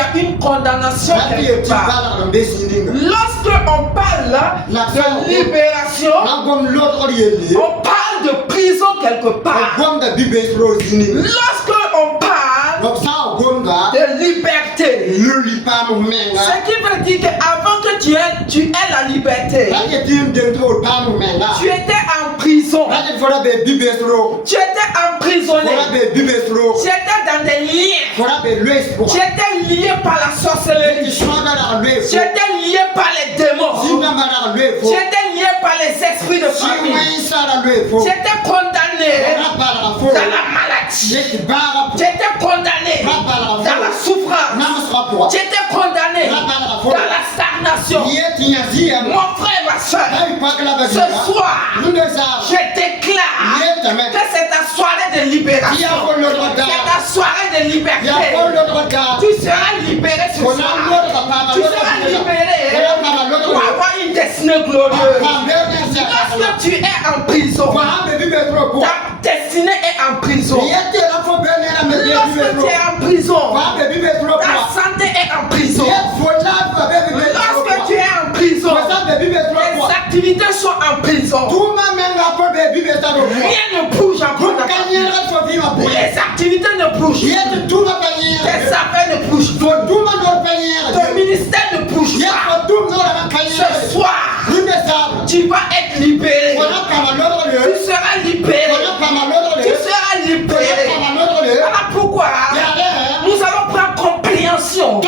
a une condamnation quelque part. Lorsque on parle de libération, on parle de prison quelque part. Lorsque on parle de liberté, ce qui veut dire qu'avant que tu aies la liberté, tu étais en prison, tu étais emprisonné, tu étais dans des liens, tu étais lié par la sorcellerie, tu étais lié par les démons, tu étais lié par les esprits de famille, tu étais condamné dans la maladie, tu étais condamné dans la souffrance, tu étais condamné dans la stagnation. Mon frère, ma soeur, ce soir, je déclare que c'est ta soirée de libération, c'est ta soirée de liberté. Tu seras libéré ce soir, tu seras libéré pour avoir une destinée glorieuse. Lorsque tu es en prison, ta destinée est en prison. Lorsque tu es en prison, ta santé est en prison. Lorsque tu es en prison, tes activités sont en prison. Rien ne bouge en prison. Les activités ne bougent. Tes affaires ne bougent pas. Ton ministère ne bouge pas. Ce soir, tu vas être libéré. Tu seras libéré. Tu seras libéré. Voilà pourquoi nous allons prendre compréhension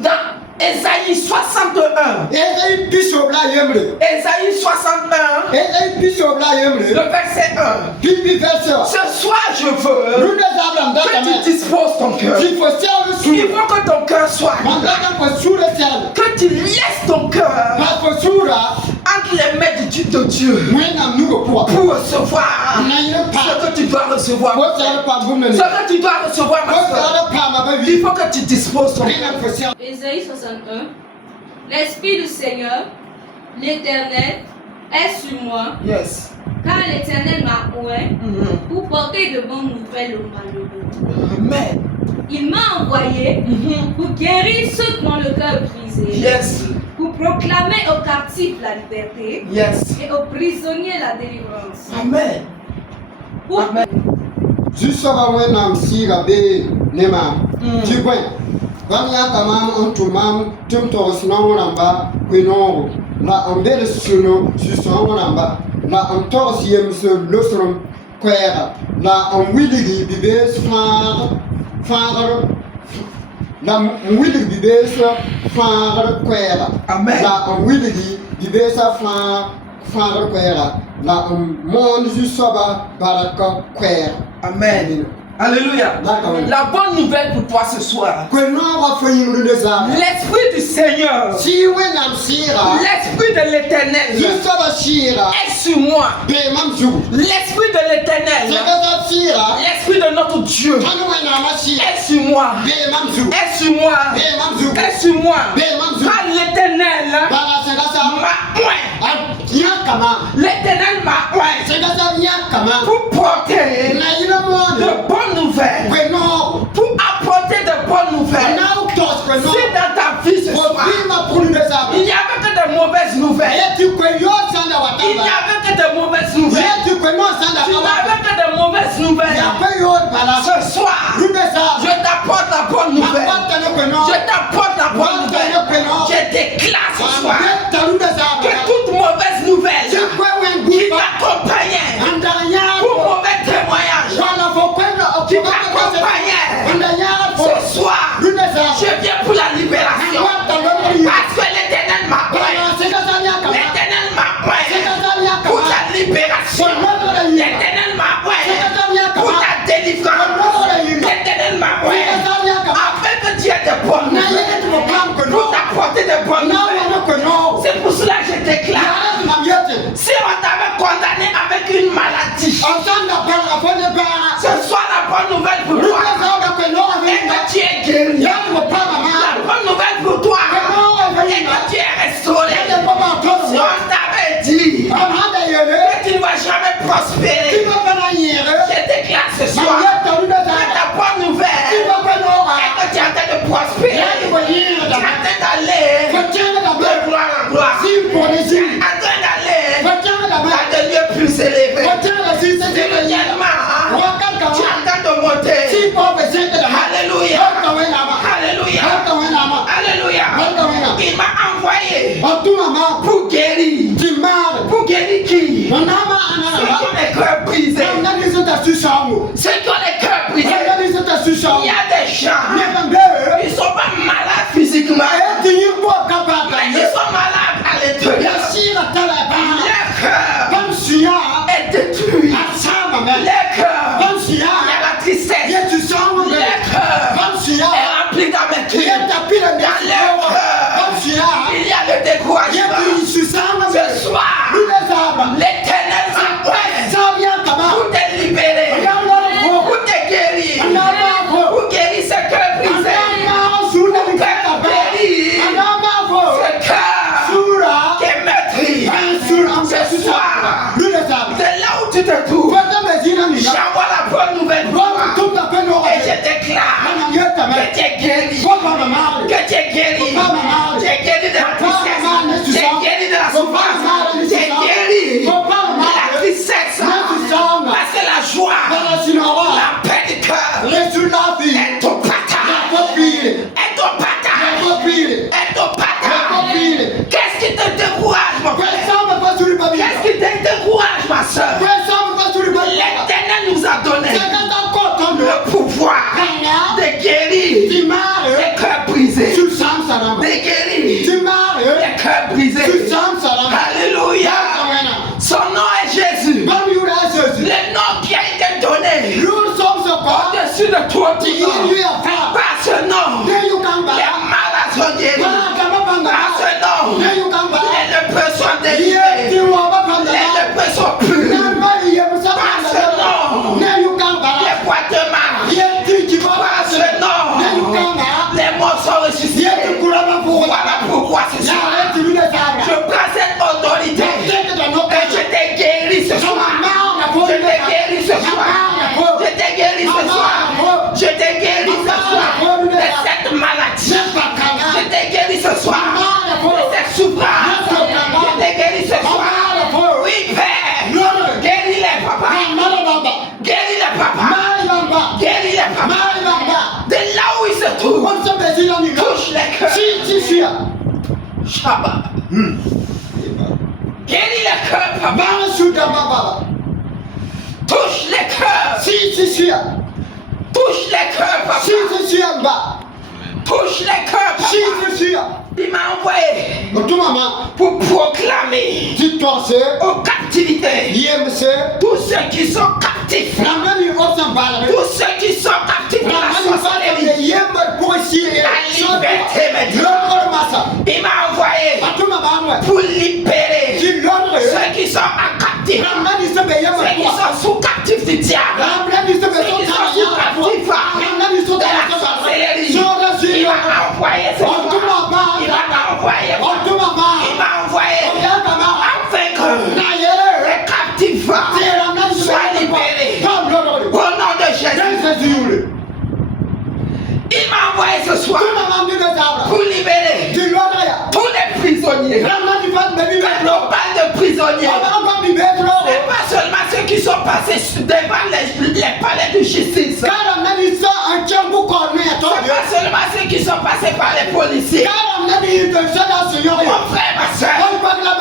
dans Ésaïe 61. Ésaïe 61. Le verset 1. Ce soir, je veux que tu disposes ton cœur. Il faut que ton cœur soit libre. Que tu laisses ton cœur entre les mains de Dieu pour recevoir ce que tu dois recevoir. Ce que tu dois recevoir, ma soeur. Il faut que tu disposes ton cœur. Ésaïe 61. L'Esprit du Seigneur, l'Éternel, est sur moi. Yes. Car l'Éternel m'a oint pour porter de bonnes nouvelles aux malheureux. Amen. Il m'a envoyé pour guérir ceux qui ont le cœur brisé. Yes. Pour proclamer aux captifs la liberté. Yes. Et aux prisonniers la délivrance. Amen. Pour Amen. Vamia kamam antumam tum torsnong ramba kwinongo la ambele suno susongo ramba la antos yem se losrom kwera la anwiligi bibes far la mwiligi bibes far kwera Amen. la anwiligi bibes far kwera la mon jusoba baraka kwera. Amen. Alléluia. La bonne nouvelle pour toi ce soir. L'Esprit du Seigneur, l'Esprit de l'Éternel est sur moi. L'Esprit de l'Éternel, l'Esprit de notre Dieu est sur moi. Est sur moi. Est sur moi. Car l'Éternel m'a oint. L'Éternel m'a oint pour porter de bonnes nouvelles, pour apporter de bonnes nouvelles. Si dans ta vie ce soir, il n'y avait que de mauvaises nouvelles, il n'y avait que de mauvaises nouvelles, tu n'avais que de mauvaises nouvelles, ce soir, je t'apporte la bonne nouvelle. Je t'apporte la bonne nouvelle. Je déclare ce soir que toute mauvaise nouvelle qui t'accompagnait pour mauvais témoignage, qui m'accompagnait ce soir, je viens pour la libération. Parce que l'Éternel m'a oint. L'Éternel m'a oint pour la libération. L'Éternel m'a oint pour la délivrance. L'Éternel m'a oint afin que tu aies de bonnes nouvelles, pour t'apporter de bonnes nouvelles. C'est pour cela que je déclare, si on t'avait condamné avec une maladie, ce soir la bonne nouvelle pour toi est que tu es guéri. La bonne nouvelle pour toi est que tu es restauré. Si on t'avait dit que tu ne vas jamais prospérer, je déclare ce soir que ta bonne nouvelle est que tu es en train de en train d'aller dans des lieux plus élevés. Spirituellement, tu es en train de monter. Alléluia. Alléluia. Alléluia. Il m'a envoyé pour guérir. Pour guérir qui? Ceux qui ont les cœurs brisés. Ceux qui ont les cœurs brisés. Il y a des gens, ils ne sont pas malades physiquement, mais ils sont malades à l'intérieur. Leur cœur est détruit. Leur cœur, il y a la tristesse. Leur cœur est rempli d'amertume. Dans leur cœur, il y a le découragement. Ce soir, l'Éternel s'apprête pour te libérer, pour te guérir, pour guérir ce cœur brisé, pour guérir ce cœur qui est meurtri. Ce soir, c'est là où tu te trouves. J'envoie la bonne nouvelle pour toi. Et je déclare que tu es guéri. Que tu es guéri. Tu es guéri de la tristesse. Tu es guéri de la souffrance. Tu es guéri de la tristesse. Parce que la joie, la paix du cœur est ton partage. Est ton partage. Est ton partage. Qu'est-ce qui te décourage, mon frère? Qu'est-ce qui te décourage, ma soeur? L'Éternel nous a donné le pouvoir de guérir les cœurs brisés. De guérir les cœurs brisés. Alléluia. Son nom est Jésus. Le nom qui a été donné au-dessus de toi. Par ce nom, les malades sont guéris. Par ce nom, les lépreux sont délivrés. Les lépreux sont purs. Par ce nom, les boîtes de marre. Par ce nom, les morts sont ressuscités. Voilà pourquoi ce soir, je prends cette autorité et je t'ai guéri ce soir. Je t'ai guéri ce soir. Je t'ai guéri ce soir. Je t'ai guéri ce soir de cette maladie. Je t'ai guéri ce soir de cette souffrance. Je t'ai guéri ce soir. Oui, Père. Guéris-les, papa. Guéris-les, papa. Guéris-les, papa. De là où ils se trouvent, touche les cœurs. Shabbat. Guéris les cœurs, papa. Touche les cœurs. Touche les cœurs, papa. Touche les cœurs, papa. Il m'a envoyé pour proclamer aux captivités tous ceux qui sont captifs. Tous ceux qui sont captifs de la sorcellerie. La liberté maintenant. Il m'a envoyé pour libérer ceux qui sont en captif. Ceux qui sont sous captifs du diable. Ceux qui sont sous captifs de la sorcellerie. Il m'a envoyé ce soir. Il m'a envoyé afin que les captifs soient libérés. Au nom de Jésus. Il m'a envoyé ce soir pour libérer tous les prisonniers. Quand on parle de prisonniers, c'est pas seulement ceux qui sont passés devant les palais de justice. C'est pas seulement ceux qui sont passés par les policiers. Mon frère, ma soeur,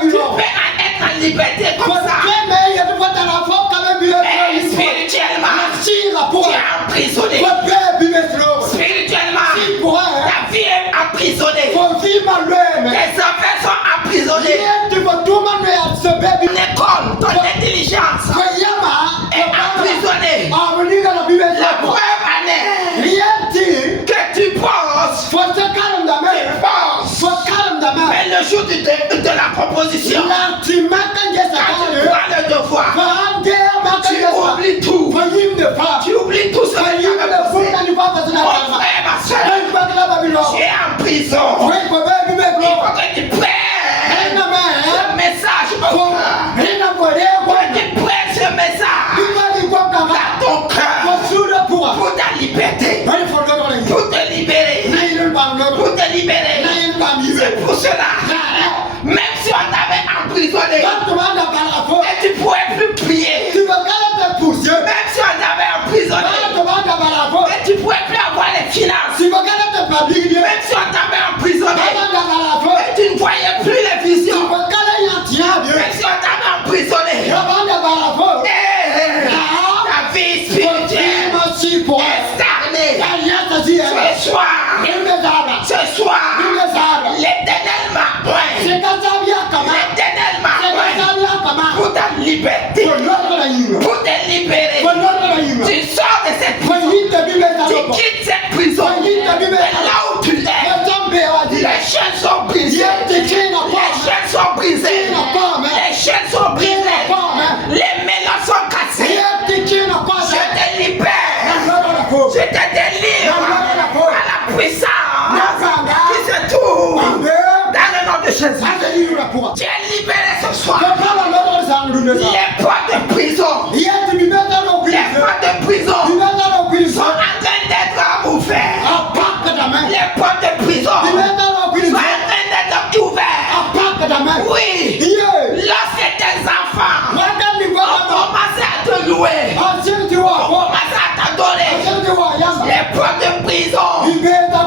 tu peux être en liberté comme ça. Mais spirituellement, tu es emprisonné. Spirituellement, ta vie est emprisonnée. Tes enfants sont emprisonnés. L'école, ton intelligence est emprisonnée. La preuve en est que tu penses. Mais le jour de la proposition, quand tu prends le devoir, tu oublies tout. Tu oublies tout ce que tu as fait. Mon frère, ma soeur, tu es en prison. Il faut que tu prennes ce message au cœur. Que tu prennes ce message dans ton cœur pour ta liberté. Pour te libérer. Pour te libérer. C'est pour cela. Même si on t'a pour ta liberté, pour te libérer. Tu sors de cette prison, tu quittes cette prison. Et là où tu es, les chaînes sont brisées. Les chaînes sont brisées. Les chaînes sont brisées. Les mélanges sont cassés. Je te libère. Je te délivre à la puissance qui se trouve dans le nom de Jésus. Tu es libéré ce soir. Les portes de prison, les portes de prison sont en train d'être ouvertes. Les portes de prison sont en train d'être ouvertes. Oui, lorsque tes enfants ont commencé à te louer, ont commencé à t'adorer, les portes de prison ont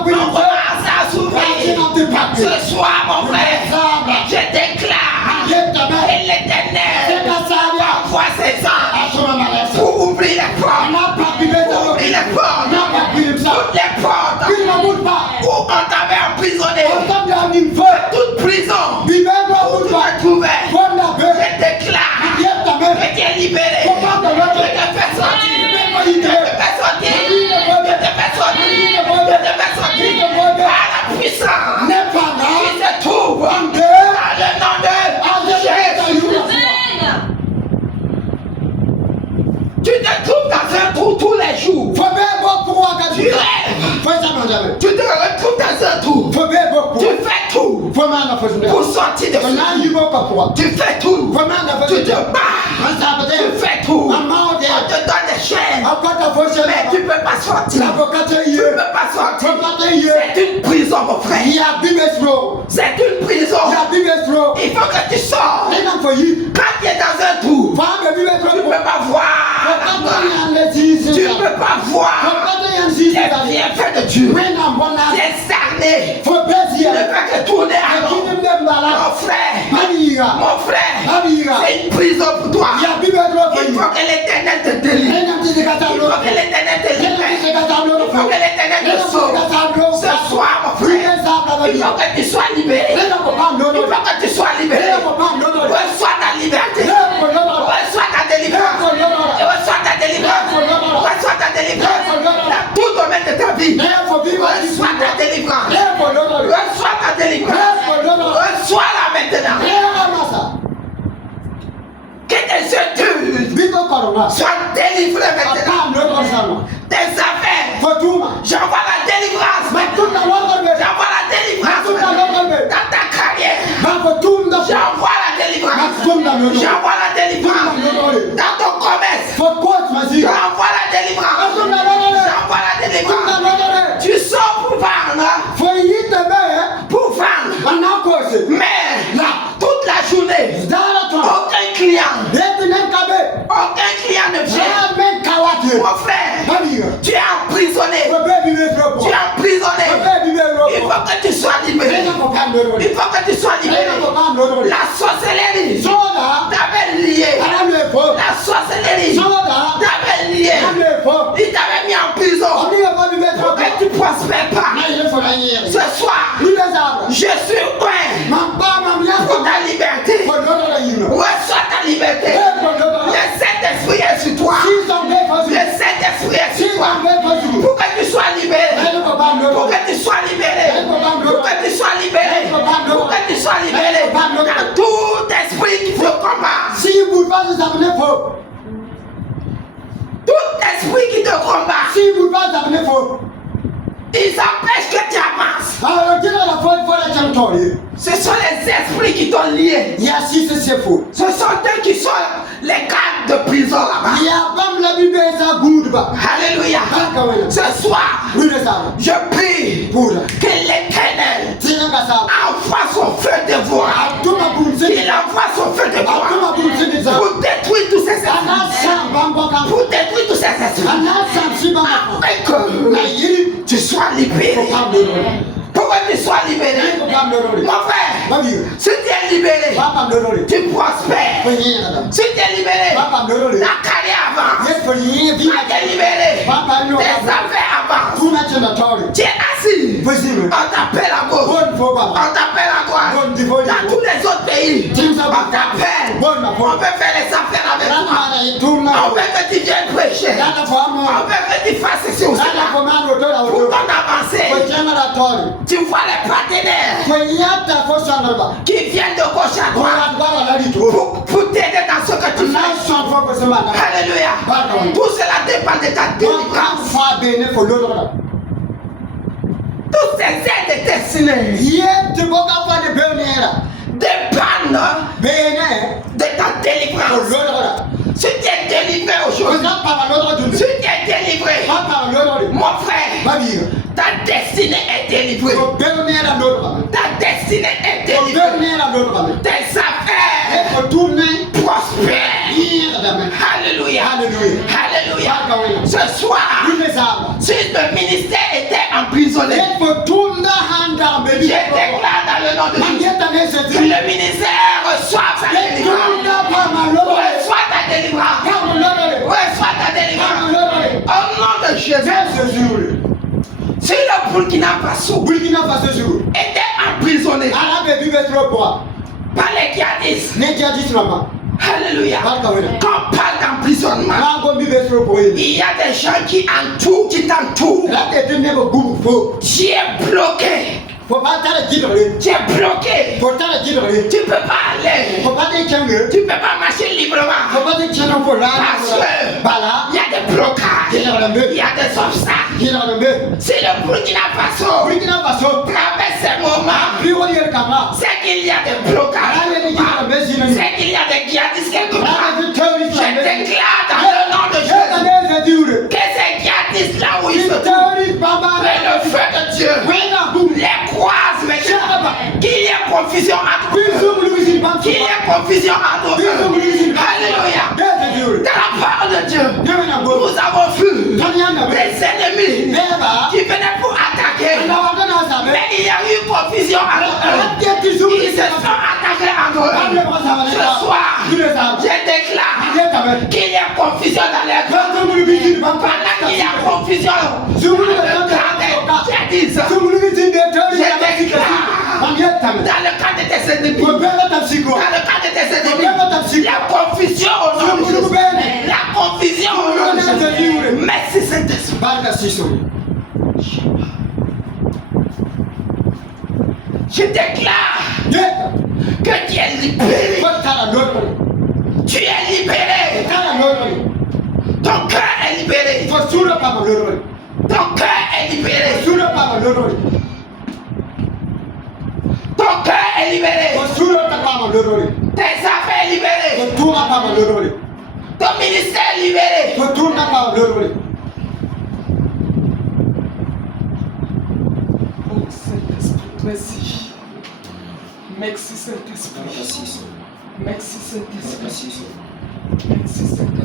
commencé à s'ouvrir. Ce soir, mon frère, je déclare et l'Éternel envoie ses anges pour ouvrir les portes. Pour ouvrir les portes. Toutes les portes où on t'avait emprisonné. Toute prison où tu vas trouver. Je déclare que tu es libéré. Je te fais sortir. Je te fais sortir. Je te fais sortir. Je te fais sortir. Par la puissance qui se trouve dans le nom de Jésus. Tu te trouves dans un trou tous les jours. Tu rêves. Tu te retrouves dans un trou. Tu fais tout pour sortir de ce trou. Tu fais tout. Tu te bats. Tu fais tout. On te donne des chaînes. Mais tu ne peux pas sortir. Tu ne peux pas sortir. C'est une prison, mon frère. C'est une prison. Il faut que tu sors. Quand tu es dans un trou, tu ne peux pas voir. Tu ne peux pas voir les bienfaits de Dieu. Tu es cerné. Tu ne fais que tourner à l'eau. Mon frère, c'est une prison pour toi. Il faut que l'Éternel te délivre. Il faut que l'Éternel te libère. Il faut que l'Éternel te sauve. Ce soir, mon frère, il faut que tu sois libéré. Il faut que tu sois libéré. Reçois ta liberté. Reçois ta délivrance. Reçois ta délivrance. Reçois ta délivrance. Dans tout domaine de ta vie. Reçois ta délivrance. Reçois ta délivrance. Reçois-la maintenant. Que tes études soient délivrées maintenant. Tes affaires. J'envoie la délivrance. J'envoie la délivrance dans ta carrière. J'envoie la délivrance. J'envoie la délivrance dans ton commerce. J'envoie la délivrance. J'envoie la délivrance. Tu sors pour vendre. Mais toute la journée, aucun client ne vient. Mon frère, tu es emprisonné. Tu es emprisonné. Il faut que tu sois libéré. Il faut que tu sois libéré. La sorcellerie t'avait lié. La sorcellerie t'avait lié. Il t'avait mis en prison pour que tu ne prospères pas. Ce soir, je suis loin pour ta liberté. Reçois ta liberté. Le Saint-Esprit est sur toi. Le Saint-Esprit est sur toi. Pour que tu sois libéré. Pour que tu sois libéré. Pour que tu sois libéré. Pour que tu sois libéré. Dans tout esprit qui te combat. Tout esprit qui te combat. Ils empêchent que tu avances. Ce sont les esprits qui t'ont lié. Ce sont eux qui sont les gardes de prison là-bas. Alléluia. Ce soir, je prie que l'Éternel envoie son feu de voix. Il envoie son feu de voix pour détruire tous ces esprits. Pour détruire tous ces esprits. Afin que tu sois libéré. Pour que tu sois libéré. Mon frère, si tu es libéré, tu prospères. Si tu es libéré, ta carrière avance. Tu es libéré, tes affaires avancent. Tu es assis, on t'appelle à gauche, on t'appelle à droite. Dans tous les autres pays, on t'appelle. On peut faire les affaires avec toi. On veut que tu viennes prêcher. On veut que tu fasses ceci ou cela. Pour ton avancée, tu vois les partenaires qui viennent de gauche à droite pour t'aider dans ce que tu fais. Alléluia. Tout cela dépend de ta délivrance. Toutes ces aides destinées dépendent de ta délivrance. Si tu es délivré aujourd'hui, si tu es délivré, mon frère, ta destinée est délivrée. Ta destinée est délivrée. Tes affaires prospèrent. Alléluia. Alléluia. Ce soir, si le ministère était emprisonné, je déclare dans le nom de Jésus que le ministère reçoive sa délivrance. Reçois ta délivrance. Reçois ta délivrance. Au nom de Jésus. Si le Burkina Faso était emprisonné par les djihadistes, alléluia, quand on parle d'emprisonnement, il y a des gens qui t'entourent. Tu es bloqué. Tu es bloqué. Tu ne peux pas aller. Tu ne peux pas marcher librement. Parce qu'il y a des blocages. Il y a des obstacles. Si le Burkina Faso traverse ces moments, c'est qu'il y a des blocages. C'est qu'il y a des djihadistes quelque part. Je déclare dans le nom de Jésus que ces djihadistes là où ils se trouvent, que le feu de Dieu les croise maintenant. Qu'il y ait confusion entre eux. Qu'il y ait confusion entre eux. Alléluia. Dans la parole de Dieu, nous avons vu des ennemis qui venaient pour attaquer. Mais il y a eu confusion entre eux. Ils se sont attaqués entre eux. Ce soir, je déclare qu'il y a confusion dans les cœurs. Pendant qu'il y a confusion dans le cœur des djihadistes, je déclare dans le cas de tes ennemis, dans le cas de tes ennemis, la confusion au nom de Jésus. La confusion au nom de Jésus. Merci Saint-Esprit. Je déclare que tu es libéré. Tu es libéré. Ton cœur est libéré. Ton cœur est libéré. Ton cœur est libéré. Tes affaires libérées. Ton ministère est libéré. Oh Saint-Esprit, merci. Merci Saint-Esprit. Merci Saint-Esprit. Merci Saint-Esprit.